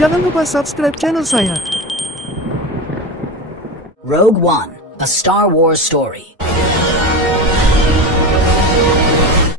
Jangan lupa subscribe channel saya. Rogue One, a Star Wars story.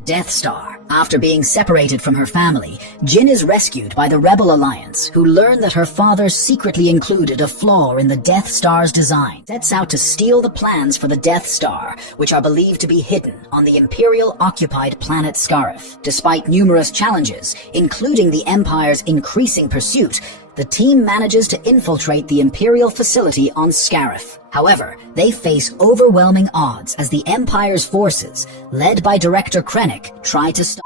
Death Star. After being separated from her family, Jyn is rescued by the Rebel Alliance, who learn that her father secretly included a flaw in the Death Star's design. Sets out to steal the plans for the Death Star, which are believed to be hidden on the Imperial-occupied planet Scarif. Despite numerous challenges, including the Empire's increasing pursuit, the team manages to infiltrate the Imperial facility on Scarif. However, they face overwhelming odds as the Empire's forces, led by Director Krennic, try to stop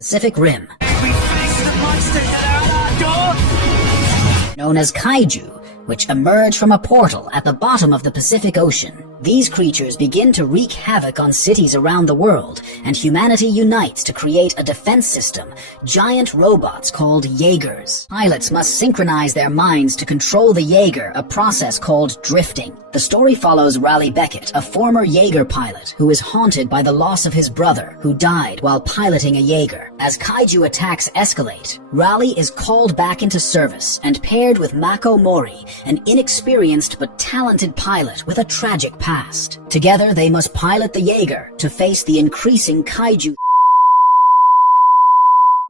Pacific Rim. We face the monsters that are at our door! Known as kaiju, which emerge from a portal at the bottom of the Pacific Ocean. These creatures begin to wreak havoc on cities around the world, and humanity unites to create a defense system, giant robots called Jaegers. Pilots must synchronize their minds to control the Jaeger, a process called drifting. The story follows Raleigh Beckett, a former Jaeger pilot who is haunted by the loss of his brother, who died while piloting a Jaeger. As kaiju attacks escalate, Raleigh is called back into service and paired with Mako Mori, an inexperienced but talented pilot with a tragic past. Together, they must pilot the Jaeger to face the increasing kaiju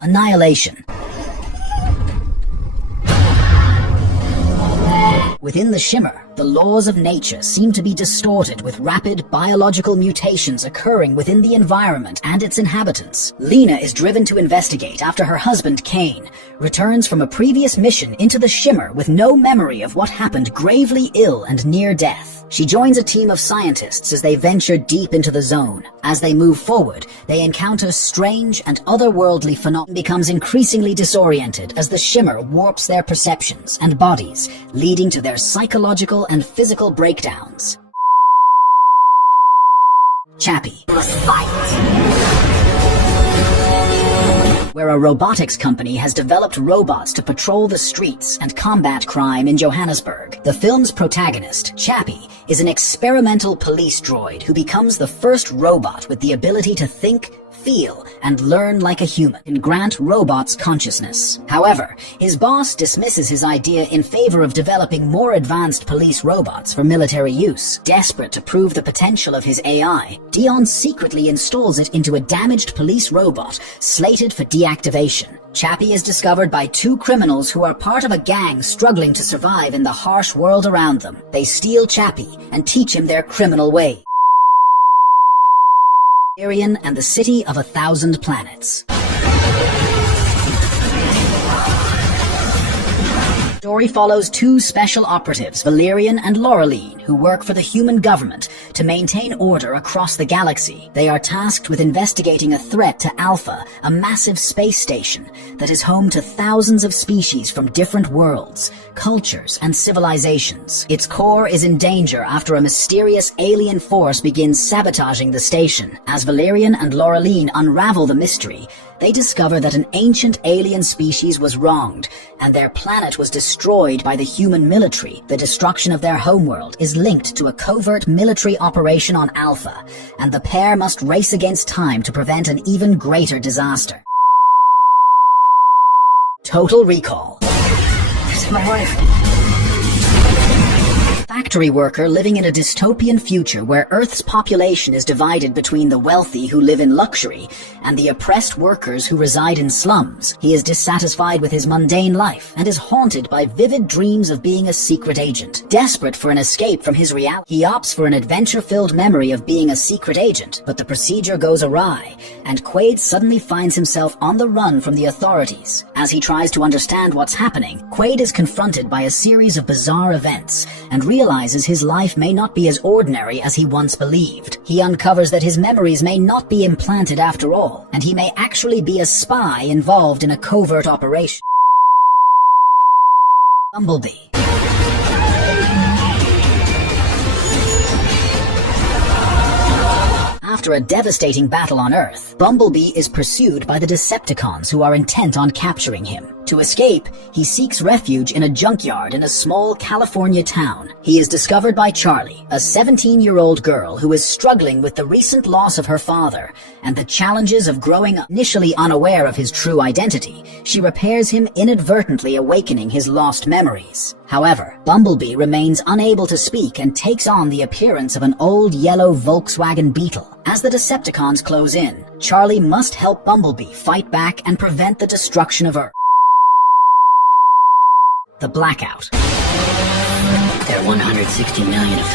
annihilation. Within the Shimmer, the laws of nature seem to be distorted with rapid biological mutations occurring within the environment and its inhabitants. Lena is driven to investigate after her husband, Kane, returns from a previous mission into the Shimmer with no memory of what happened, gravely ill and near death. She joins a team of scientists as they venture deep into the zone. As they move forward, they encounter strange and otherworldly phenomena, becomes increasingly disoriented as the Shimmer warps their perceptions and bodies, leading to their psychological and physical breakdowns. Chappie. Where a robotics company has developed robots to patrol the streets and combat crime in Johannesburg. The film's protagonist, Chappie, is an experimental police droid who becomes the first robot with the ability to think, feel, and learn like a human, and grant robots consciousness. However, his boss dismisses his idea in favor of developing more advanced police robots for military use. Desperate to prove the potential of his AI, Dion secretly installs it into a damaged police robot slated for deactivation. Chappie is discovered by two criminals who are part of a gang struggling to survive in the harsh world around them. They steal Chappie and teach him their criminal ways. And the City of 1,000 Planets. The story follows two special operatives, Valerian and Laureline, who work for the human government to maintain order across the galaxy. They are tasked with investigating a threat to Alpha, a massive space station that is home to thousands of species from different worlds, cultures, and civilizations. Its core is in danger after a mysterious alien force begins sabotaging the station. As Valerian and Laureline unravel the mystery, they discover that an ancient alien species was wronged, and their planet was destroyed by the human military. The destruction of their homeworld is linked to a covert military operation on Alpha, and the pair must race against time to prevent an even greater disaster. Total Recall. It's my wife. Factory worker living in a dystopian future where Earth's population is divided between the wealthy who live in luxury and the oppressed workers who reside in slums. He is dissatisfied with his mundane life and is haunted by vivid dreams of being a secret agent. Desperate for an escape from his reality, he opts for an adventure-filled memory of being a secret agent, but the procedure goes awry, and Quaid suddenly finds himself on the run from the authorities. As he tries to understand what's happening, Quaid is confronted by a series of bizarre events and realizes his life may not be as ordinary as he once believed. He uncovers that his memories may not be implanted after all, and he may actually be a spy involved in a covert operation. Bumblebee. After a devastating battle on Earth, Bumblebee is pursued by the Decepticons who are intent on capturing him. To escape, he seeks refuge in a junkyard in a small California town. He is discovered by Charlie, a 17-year-old girl who is struggling with the recent loss of her father and the challenges of growing up. Initially unaware of his true identity, she repairs him, inadvertently awakening his lost memories. However, Bumblebee remains unable to speak and takes on the appearance of an old yellow Volkswagen Beetle. As the Decepticons close in, Charlie must help Bumblebee fight back and prevent the destruction of Earth. The blackout. There are 160 million of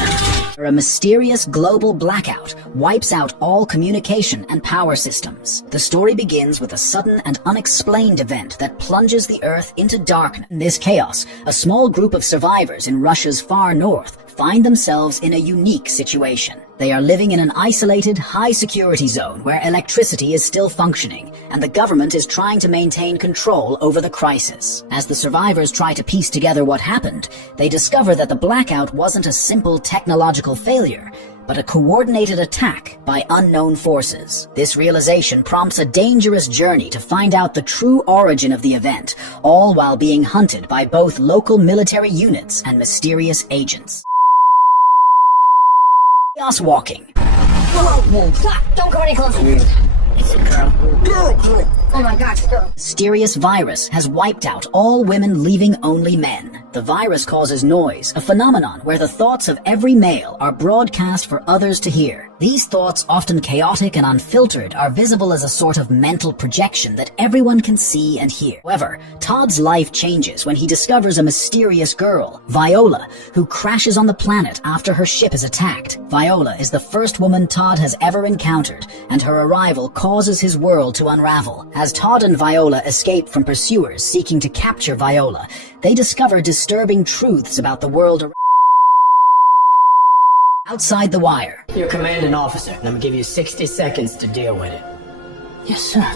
them. A mysterious global blackout wipes out all communication and power systems. The story begins with a sudden and unexplained event that plunges the Earth into darkness. In this chaos, a small group of survivors in Russia's far north find themselves in a unique situation. They are living in an isolated, high-security zone where electricity is still functioning, and the government is trying to maintain control over the crisis. As the survivors try to piece together what happened, they discover that the blackout wasn't a simple technological failure, but a coordinated attack by unknown forces. This realization prompts a dangerous journey to find out the true origin of the event, all while being hunted by both local military units and mysterious agents. Chaos walking. Don't go any closer. It's a girl. Oh my God, it's a girl. Mysterious virus has wiped out all women, leaving only men. The virus causes noise, a phenomenon where the thoughts of every male are broadcast for others to hear. These thoughts, often chaotic and unfiltered, are visible as a sort of mental projection that everyone can see and hear. However, Todd's life changes when he discovers a mysterious girl, Viola, who crashes on the planet after her ship is attacked. Viola is the first woman Todd has ever encountered, and her arrival causes his world to unravel. As Todd and Viola escape from pursuers seeking to capture Viola, they discover disturbing truths about the world around. Outside the wire. Your commanding officer, and I'm gonna give you 60 seconds to deal with it. Yes, sir.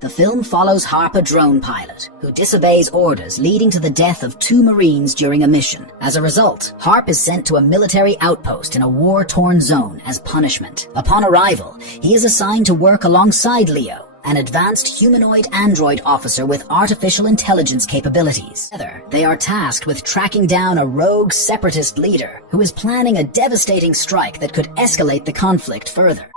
The film follows Harp, a drone pilot, who disobeys orders, leading to the death of 2 Marines during a mission. As a result, Harp is sent to a military outpost in a war-torn zone as punishment. Upon arrival, he is assigned to work alongside Leo, an advanced humanoid android officer with artificial intelligence capabilities. Together, they are tasked with tracking down a rogue separatist leader who is planning a devastating strike that could escalate the conflict further.